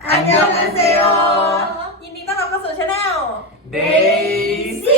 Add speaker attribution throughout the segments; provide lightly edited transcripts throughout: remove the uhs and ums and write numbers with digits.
Speaker 1: อันยองอันเซโย
Speaker 2: ยินดีต้อนรับเข้าสู่ช anel
Speaker 1: เดซี่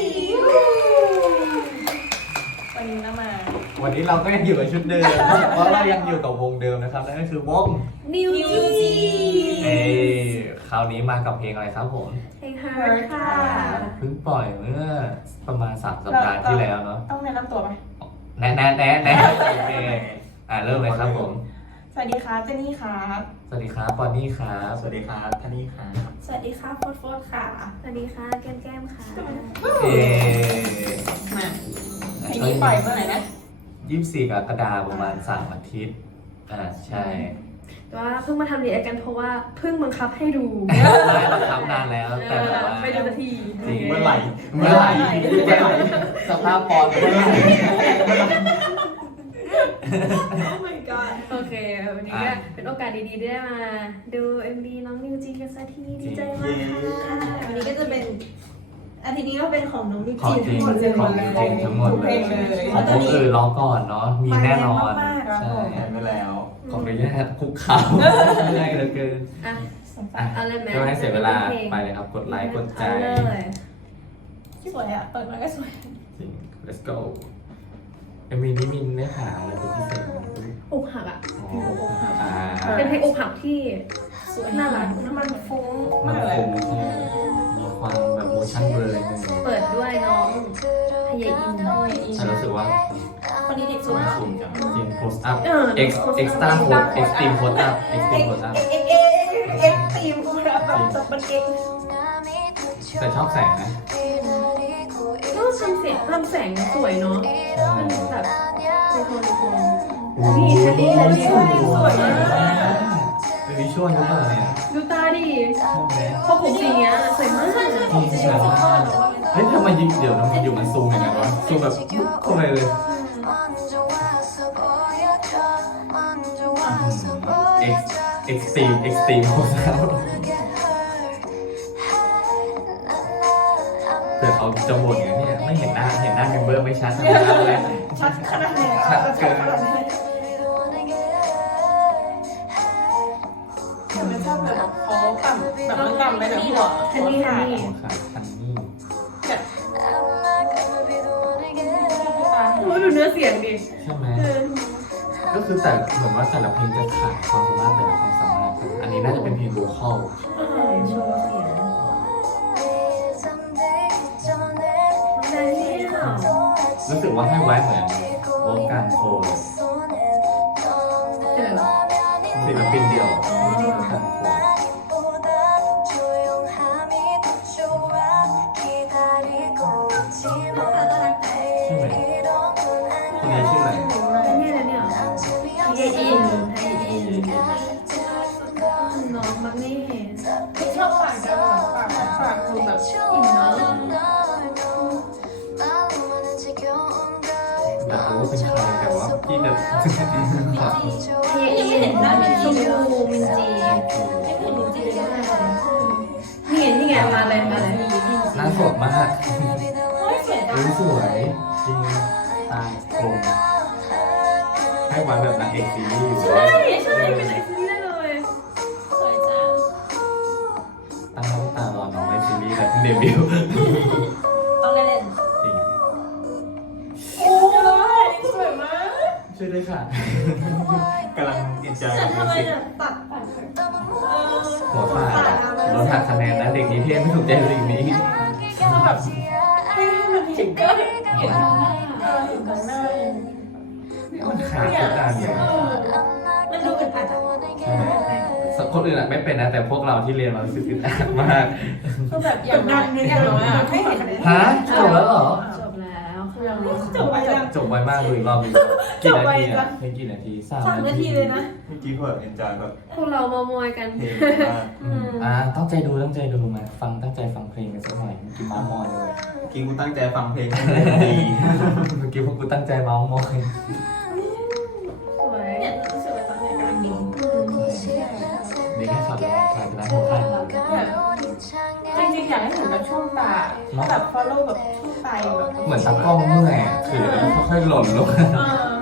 Speaker 2: วันนี้เรามา
Speaker 1: วันนี้เราก็ยังอยู่กับชุดเดิม เพราะเรายังอยู่กับวงเดิมนะครับนั่นก็คือวง
Speaker 3: นิวจี
Speaker 1: คราวนี้มากับเพลงอะไรครับผม
Speaker 3: เพลง Heart ค่ะ
Speaker 1: เพิ่งปล่อยเมื่อประมาณ3 สัปดาห์ที่แล้วเนาะ
Speaker 2: ต้องแนะนำตัวไหม
Speaker 1: แน่โอเคเริ่มเลยครับผม
Speaker 2: สวัสดีครับเจนนี่ครับ
Speaker 1: สวัสดีครับปอนนี่ครับ
Speaker 4: สวัสดีครับท่านี่ครับ
Speaker 2: สวัสดีครับโฟดโฟดค่ะ
Speaker 3: สวัสดีค่ะ แก้มแก้มค่ะ
Speaker 1: เอ
Speaker 2: มาเพลงนี้ปล่อยเมื่อไหร่นะ
Speaker 1: 24 กรกฎาคมประมาณ3 อาทิตย์ใช่
Speaker 3: แต่ว่าเพิ่งมาทำรีแอคกันเพราะว่าเพิ่งบังคับให้ดู
Speaker 1: ได้เราทำนานแล้วแต่แบบว่า
Speaker 3: ไม่ดูสักที
Speaker 1: จริง
Speaker 4: เมื่อไหร่
Speaker 1: สภาพปอนเมื่อไหร่
Speaker 2: Oh my god
Speaker 3: โอเค วันนี้ก็เป็นโอกาสดีๆได้มาดู MV น้องนิวจีกันสักทีดีใจมากค่ะ
Speaker 2: วันนี้ก็จะเป็นอาทิตย์นี้ก็เป็นของน้องนิว
Speaker 1: ของ
Speaker 2: จี
Speaker 1: จริง
Speaker 2: ทั้งหมดเลย
Speaker 1: ของจริงทั้งหมด
Speaker 2: ทุก
Speaker 1: เล
Speaker 2: เพล
Speaker 1: ย
Speaker 2: งเลย
Speaker 1: ของผมร้องก่อนเนาะมีแน่นอน
Speaker 2: มากๆครับ
Speaker 1: ใช่
Speaker 2: ผม
Speaker 4: แอนไปแล้ว
Speaker 1: ของระยะคุกเข่าง่ายเหลือเกิน
Speaker 3: อ่ะ
Speaker 1: อ่ะ
Speaker 3: เอาเลยไหม
Speaker 1: ไม่ให้เสียเวลาไปเลยครับกดไลค์กดใจ
Speaker 3: เอาเลย
Speaker 2: สวยอ่ะเปิดมาก็สวย
Speaker 1: จริง let's go เอ็มวีนี้มีเนื้อหาอะไรเป็นพิเศษไหม
Speaker 3: อกหักอ่ะ
Speaker 1: อ๋อ
Speaker 3: เป็นเพลงอกหักที่
Speaker 2: สวย
Speaker 3: น่ารัก
Speaker 2: มันฟุ้ง
Speaker 1: มั
Speaker 2: มาน กเลย
Speaker 1: คมใช่ไหมมีความแบบโมชั่นเบลอร์นิดนึง
Speaker 3: เปิดด้วยน้องพยาอิน
Speaker 1: แต่รู้สึกว่า
Speaker 2: คนนี้เด็กส
Speaker 4: ส
Speaker 2: ว
Speaker 4: วย
Speaker 2: ย
Speaker 4: สูงจัง
Speaker 1: จริง post up
Speaker 3: เออ
Speaker 1: extra post extreme post up extreme post up
Speaker 2: เอ็กตีมกูรับแบบจับมันเอ็ก
Speaker 1: แต่ชอบแสงนะ
Speaker 3: ก็ทำแสงสวยเนาะมันแบบในโทน
Speaker 1: โอ้โห
Speaker 3: นี่แค่นี้เลยนี่
Speaker 2: สวยมาก
Speaker 1: เป็นวิชวลหรือเปล่าเนี่ย
Speaker 3: ดูตาดิ
Speaker 1: ใช่ไหม
Speaker 3: พอผมสีเงี้ยสวยมาก
Speaker 1: จริงใช่ไหมเฮ้ยทำไมยิงเดี๋ยวทำไมอยู่มันซูมอย่างไงวะซูมแบบปุ๊บเข้าไปเลย extreme post up เผื่อเขาจะบ่นอย่างเนี่ยไม่เห็นหน้าเมมเบอร์ไม่ชัดเลย
Speaker 2: ชัดขนาดไหน
Speaker 1: ชัดเกิน
Speaker 2: ขนาดไหนมันชอบแบบเขาต่ำแบบมันต่ำไปแบบหัว
Speaker 3: ฮันนี่ฮันนี่
Speaker 1: หัวขาฮันนี่
Speaker 2: แบบ
Speaker 3: โอ้ดูเนื้อเสียงดิ
Speaker 1: ใช่ไหมก็คือแต่เหมือนว่าแต่ละเพลงจะขายความสามารถแต่ละความสามารถอันนี้น่าจะเป็นเพลงโวคอล
Speaker 3: โชว์เสียงแดนนี่เหรอ
Speaker 1: รู้สึกว่าให้ไว้เหมือนวงการโคล
Speaker 3: เป็นอะไรวะ
Speaker 1: ศิลปินเดียววงการโคลใช่ไหมคนนี้ชื่ออะไร
Speaker 3: แดนนี่อะไรเนี่ยพยาอินพยาอินน้องมักนี่
Speaker 2: ที่ชอบปากจะแบบปากคือแบบ
Speaker 3: อินเนาะ
Speaker 1: อยากรู้ว่าเป็นใครแต่ว่าพี่จะ
Speaker 3: พยาอินชมพูมินจี
Speaker 2: ไม่เห็นจริงๆเลย
Speaker 3: นี่ไงมาเลย
Speaker 1: หน้าสดมาก
Speaker 2: โอ้ยสวยจัง
Speaker 1: สวยจริงตาคมให้ไว้แบบนางเอกซีรีส์อยู่
Speaker 3: ใช่เป็นไอซีได้เลย
Speaker 2: สวยจัง
Speaker 1: ตั้งหน้าตารอน้องในซีรีส์แบบเดบิวต์
Speaker 2: ต้องเล่น
Speaker 1: จริง
Speaker 2: โอ้ยสวยมาก
Speaker 1: ช่วยด้วยค่ะ
Speaker 4: กำลังเอ็นจอย
Speaker 2: แต่
Speaker 4: กับมิว
Speaker 2: ทำไม
Speaker 4: สิก
Speaker 2: เนี่ยตัด
Speaker 1: หัวขาดลดหักคะแนนนะเด็กนิเทศไม่ถูกใจสิ่งนี้
Speaker 2: ก็แบบให้มันถึงก็ถึงกันหน้า
Speaker 1: มันขาดทุกการเลย
Speaker 2: มันดูอึดอัดอ่ะ
Speaker 1: คนอื่นอะไม่เป็นนะแต่พวกเราที่เรียนมารู้สึกอึดอัดมาก
Speaker 2: ก็แบบอย่างนั้นอย่างน้อยอ่ะให้เห็น
Speaker 1: ฮะจบแล้วเหรอ
Speaker 3: จบแล้วค่ะ
Speaker 2: จบไปยัง
Speaker 1: จบไวมากดูอีกรอบดีกว่ากี่นาทีอะเพลงกี่นาที
Speaker 2: 3 นาทีเลยนะ
Speaker 4: เมื่อกี้แบบเอ็นจอยแบบ
Speaker 3: พวกเรามามอยกัน
Speaker 4: เพลงมาก
Speaker 1: ตั้งใจดูมาตั้งใจฟังเพลงกันสักหน่อยเมื่อกี้เมาส์มอยเลย
Speaker 4: เมื่อกี้กูตั้งใจฟังเพลงดี
Speaker 1: เมื่อกี้พวกกูตั้งใจเมาส์มอย
Speaker 3: สวย
Speaker 2: เนี่ยรู้สึกว่าตอนนี้กำลังยิง
Speaker 1: นี่แค่ช็อตแรกถ่ายไปแล้วหัวขาด
Speaker 2: จริงๆอยากให้เห็นแบบช่วงตาแบบ follow แบบช่วงตาแบบ
Speaker 1: เหมือนตากล้องเมื่อยอะถือแล้วค่อยๆหล่นลง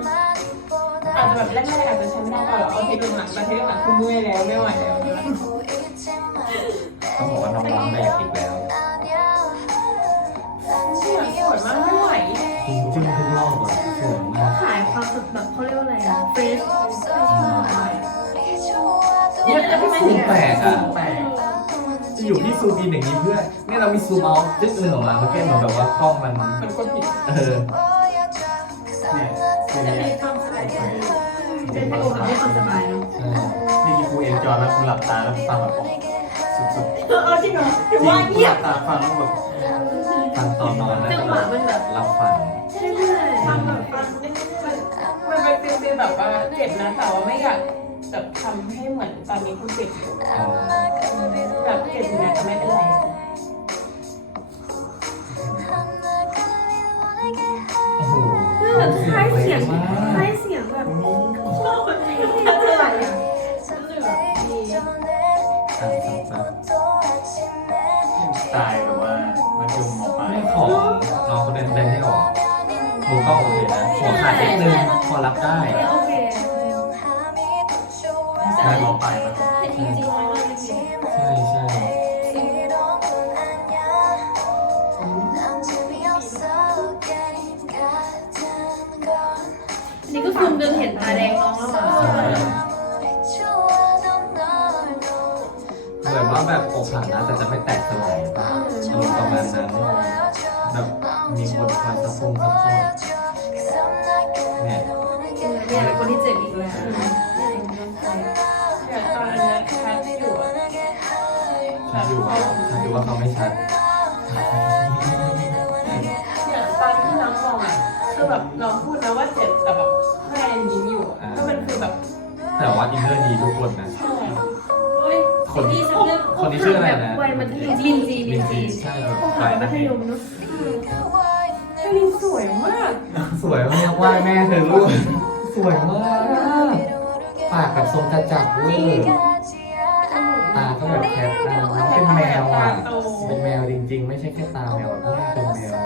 Speaker 2: อาจจะแบบแรกๆอาจจะใช้ไม่ได้ก่อนหรอกเอาทีหลังๆแต่ทีหลังคือเมื่อยแล้วไม่ไหวแล้ว fresh
Speaker 1: ซูมแปลกอ่ะ
Speaker 4: แปลก
Speaker 1: จะอยู่ที่ซูมอินอย่างนี้เพื่อเนี่ยเรามีซูมเอาจึ๊กหนึ่งออกมาเมื่อกี้เหมือนแบบว่ากล้องมัน
Speaker 2: มันก็ผิด
Speaker 4: เนี่ยเรื่อง
Speaker 2: จะ
Speaker 4: นี้
Speaker 2: มีความสบายใจ
Speaker 3: เป็นให้โอทำให้ความสบายเนาะ
Speaker 1: ใช่
Speaker 4: นี่กูเอนจอยแล้วกูหลับตาแล้วฟังแบบสุด
Speaker 2: เอาจริงเหรอห
Speaker 4: ๆ
Speaker 2: รือ
Speaker 4: จริง
Speaker 2: ว่า
Speaker 4: กู
Speaker 2: เงี
Speaker 4: ห
Speaker 2: ย
Speaker 4: ลั
Speaker 2: บบ
Speaker 4: ตาฟังแล้วแบบ
Speaker 1: ฟังตอนนอนแล้ว
Speaker 3: จังหวะมันแบบ
Speaker 1: รับฟัง
Speaker 3: ใช่ใช่
Speaker 2: ฟังแบบฟังมันเป็นฟีลแบบว่าเจ็บนะแต่ว่าไม่อยากแบบทำให้เหมือนตอนนี้คุณเจ็บอยู่แบบเจ็บอยู่นะแต่ไม่เป็นไร
Speaker 1: โอ้โห
Speaker 3: แบบคล้ายเสียง
Speaker 1: มาก
Speaker 3: คล้ายเสียงแบบ
Speaker 2: ชอบมันไม่เท่าไหร่อ่ะรู้สึกแบบดี
Speaker 4: สไตล์แบบว่ามันยุมออกมา
Speaker 1: ไม่ของน้องเขาเดินที่ออกดูก็โอเคนะหัวขาดนิดนึงพอรับได้
Speaker 3: โอเค
Speaker 4: สไตล์มอปลายมัน
Speaker 3: จริงๆมันก็จริง
Speaker 1: ใช่ใช่
Speaker 3: นี่ก็ซูมจนเห็นตาแดงน้องแล้วอ่ะ
Speaker 1: แบบว่าแบบอกหักนะแต่จะไม่แตกสลายป่ะประมาณนั้นแบบมีคนคอยซัพพอร์ตเนี่ย
Speaker 3: เนี่ยเป็นคนที่เจ็บอีกแล้ว
Speaker 2: อยากตอนอันนั้นชัดอยู่อะ
Speaker 1: ชัดอยู่ชัดอยู่ว่าเขาไม่ชัด
Speaker 2: อย่างตอนที่น้องมองอ่ะคือแบบน้องพูดนะว่าเจ็บแต่แบบแม่ยังยิ้มอยู่อะก็มันคือแบบ
Speaker 1: แต่ว่าอินเนอร์ดีทุกคนนะ
Speaker 2: ใช่
Speaker 3: เฮ้ย
Speaker 1: คนคนนี้ชื่ออะไรนะ
Speaker 3: วัยมัธยมลินจี
Speaker 1: ลินจีใช่
Speaker 3: โอ้โห
Speaker 1: วัย
Speaker 3: มั
Speaker 1: นะ
Speaker 3: ธยมเนาะ
Speaker 2: แค่นี้สวยมาก
Speaker 1: สวยมากว่าแม่เธอลูกสวยมากปากแบบทรงกระจับเวอร์ตาก็แบบแคปตาน้องเป็นแมวอ่ะเป็นแมวจริงๆ ไม่ใช่แค่ตาแมวแม่เป็นแมว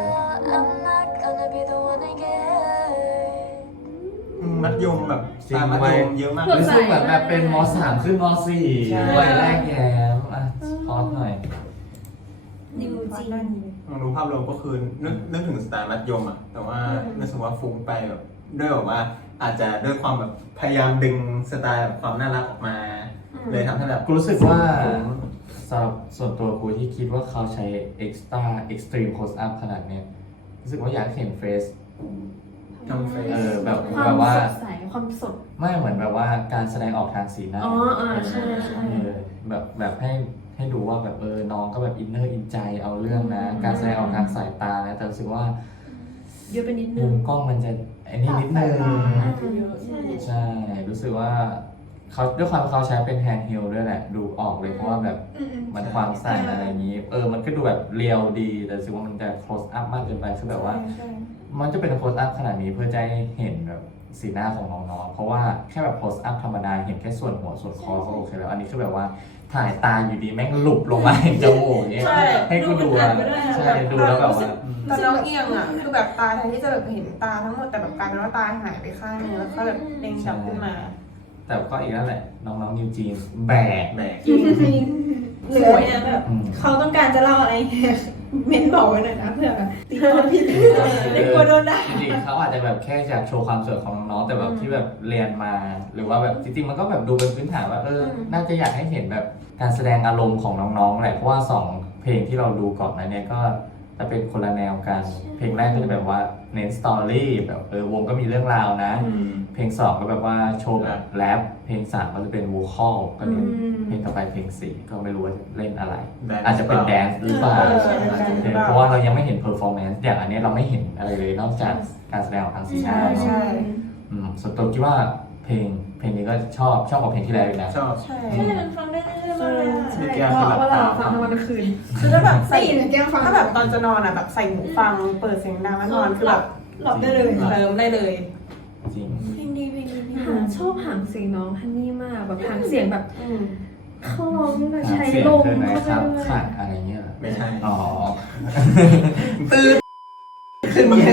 Speaker 4: มัธยมแบบสไตล์มัธยมเยอะมาก
Speaker 1: รู้สึกเหมือนแบบเป็นม .3 ขึ้นม .4 วัยแรกแย้มอ่ะพอสหน่อย
Speaker 3: นิวจี
Speaker 4: ดูภาพรวมก็คือนึกถึงสไตล์มัธยมอ่ะแต่ว่ารู้สึกว่าฟุ้งไปแบบด้วยแบบว่าอาจจะด้วยความแบบพยายามดึงสไตล์แบบความน่ารักออกมา เลยทำให้แบบ
Speaker 1: กูรู้สึกว่าสำหรับส่วนตัวกูที่คิดว่าเขาใช้ extra extreme close up ขนาดเนี้ยรู้สึกว่าอยากเห็นเฟซ
Speaker 4: ทำเฟซ
Speaker 1: แบบ
Speaker 3: ความ
Speaker 1: แบบว่า
Speaker 3: สดใสความสด
Speaker 1: ไม่เหมือนแบบว่าการแสดงออกทางสีหน้า
Speaker 3: อ๋อใช่ใช่
Speaker 1: แบบให้ดูว่าแบบน้องก็แบบอินเนอร์อินใจเอาเรื่องนะ การแสดงออกทางสายตานะแต่รู้สึกว่า
Speaker 3: เยอะไปนิดนึ
Speaker 1: มุ
Speaker 3: ง
Speaker 1: มกล้องมันจะไอ้นี่นิดนึง
Speaker 3: ใช่
Speaker 1: ใช่รู้สึกว่าเขาด้วยความเขาใช้เป็นแฮนด์เฮลด้วยแหละดูออกเลยเพราะว่าแบบมันความสั่นอะไรอย่างนี้มันก็ดูแบบเรียวดีแต่รู้สึกว่ามันจะ close up มากเกินไปคือแบบว่า มันจะเป็น close up ขนาดนี้เพื่อจะให้เห็นแบบสีหน้าของน้องๆเพราะว่าแค่แบบ close up ธรรมดาเห็นแค่ส่วนหัวส่วนคอก็โอเคแล้วอันนี้คือแบบว่าถ่ายตาอยู่ดีแม่งหลุบลงมาเห็นจมูกอย่างเงี้ยให้กูดูอ่ะใช่ดูแล้วแบบว่า
Speaker 2: ตอนน้องเอียงอ่ะคือแบบตาแทนที่จะแบบเห็นตาทั้งหมดแต่แบบกลายเป็นว่าตาหายไปข้างนึงแล้วก็แบบเล็งจับขึ้นมา
Speaker 1: แต่ก็อีกนั่นแหละน้องๆนิวจีนแบก
Speaker 4: แบก
Speaker 5: จริงๆเหลือเนี่ยแบบเขาต้องการจะเล่าอะไรเนี่ยเม้นบอกไว้หน่อยนะเผื่อแบบตีความผิดไม่กลัวโดนด่า
Speaker 1: จริงๆเขาอาจจะแบบแค่อยากโชว์ความสวยของน้องๆแต่แบบที่แบบเรียนมา หรือว่าแบบจริงๆมันก็แบบดูเป็นพื้นฐานว่าน่าจะอยากให้เห็นแบบการแสดงอารมณ์ของน้องๆแหละเพราะว่า2เพลงที่เราดูก่อนนั้นเนี่ยก็จะเป็นคนละแนวกันเพลงแรกก็จะแบบว่าเน้นสตอรี่แบบวงก็มีเรื่องราวนะ เพลง2ก็แบบว่าโชว์แบบแรปเพลง3ก็จะเป็นวูคอลก็เนี่ยเพลงต่อไปเพลง4ก็ไม่รู้ว่าจะเล่นอะไร อาจจะเป็นแดนซ์หรือเปล่าเพราะว่าเรายังไม่เห็นเพอร์ฟอร์แมนซ์อย่างอันนี้เราไม่เห็นอะไรเลยนอกจากการแสดงออกทางสีหน้า
Speaker 2: ใช่
Speaker 1: ส่วนตัวคิดว่าเพลงนี้ก็ชอบกว่าเพลงที่แล้วอีกนะ
Speaker 4: ชอบ
Speaker 2: ใช่
Speaker 5: ใช่มันฟังได้เรื่อยๆมากเลยอะ
Speaker 4: มีแก้วคือหลับ
Speaker 3: ว่า
Speaker 4: ตา
Speaker 3: เราฟังทั้งวันทั้งคืน
Speaker 2: คือถ้าแบบ
Speaker 5: ได้
Speaker 2: ใส่
Speaker 5: ยินแก้วฟัง
Speaker 2: ถ้าแบบตอนจะนอนอ่ะแบบใส่หูฟังเปิดเสียงดังแล้วนอนคือแบบ
Speaker 5: หลับได้เลย
Speaker 2: เติมได้เลย
Speaker 1: จริง
Speaker 5: เพลงดีเพลงดีเพลง
Speaker 3: หาชอบหางเสียงน้องฮันนี่มากแบบหางเสียงแบบ
Speaker 2: อืม
Speaker 3: เขาร้องแบบ
Speaker 1: หา
Speaker 3: ใช้
Speaker 1: เสียง
Speaker 3: ลม
Speaker 1: ใช่ไหม
Speaker 3: เข้าไป
Speaker 1: ครับ
Speaker 3: ด้วย
Speaker 1: ขาดอะไรเงี้ยเหรอ
Speaker 4: ไม่ใช่
Speaker 1: อ๋อ
Speaker 4: ตื่นขึ้นมา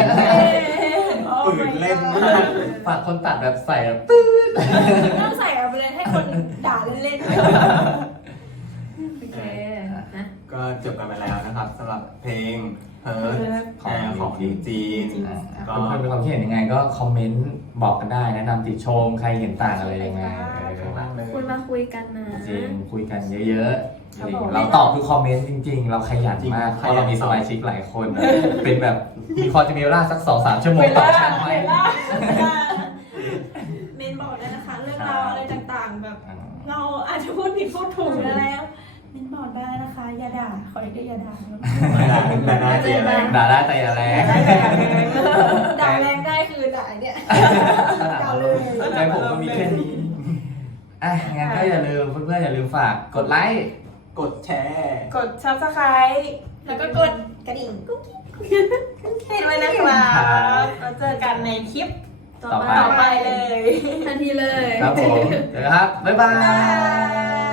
Speaker 4: ตื่นเล่นมาก
Speaker 1: ฝากคนตัดแบบใส่แบบ
Speaker 5: ต้องใส่เอาไปเลยให้คนด่าเล่น
Speaker 3: โอเคนะ
Speaker 4: ก็จบกันไปแล้วนะครับสำหรับเพลงเพิร์ดของจีน
Speaker 1: เพื่อนๆมีความคิดเห็นยังไงก็คอมเมนต์บอกกันได้แนะนำติชมใครเห็นต่างอะไรยังไง
Speaker 4: ข้างล่างเลย
Speaker 3: คุณมาคุยกันนะ
Speaker 1: จริงคุยกันเยอะๆจริงเราตอบทุกคอมเมนต์จริงๆ เราขยันมากเพราะเรามีสมาชิกหลายคนนะเป็นแบบมีคอร์จะมีเวลาสัก 2-3 ชั่วโมงต่อชั่นไหม
Speaker 5: เมนบอกได้นะคะ เรื่องราวอะไรต่างๆ แบบ เราอาจจะพูดผิดพูดถูกแล้วเมนบอกได้นะคะ อย่าด่าขอให้ได้อย่าด่า
Speaker 4: ด่าเจียอะไร
Speaker 1: ด่าได้แต่อย่าแรง
Speaker 5: ด่าแรงได้คือด่าเนี่ยด่าเลย
Speaker 1: ใจผมก็มีแค่นี้อ่ะงั้นก็อย่าลืมเพื่อนๆอย่าลืมฝากกดไลค์
Speaker 4: กดแชร์
Speaker 2: กด subscribe
Speaker 5: แล้วก็กดกระดิ่งกุ๊กกิ๊ก
Speaker 2: ให้ด้วยนะครับเราเจอกันในคลิป
Speaker 3: ต่อ
Speaker 1: ต่อ
Speaker 3: ไป
Speaker 1: ไป
Speaker 2: ต่อไปเลย
Speaker 3: ทันทีเลย
Speaker 1: ครับผมเจอกันครับ บ๊ายบาย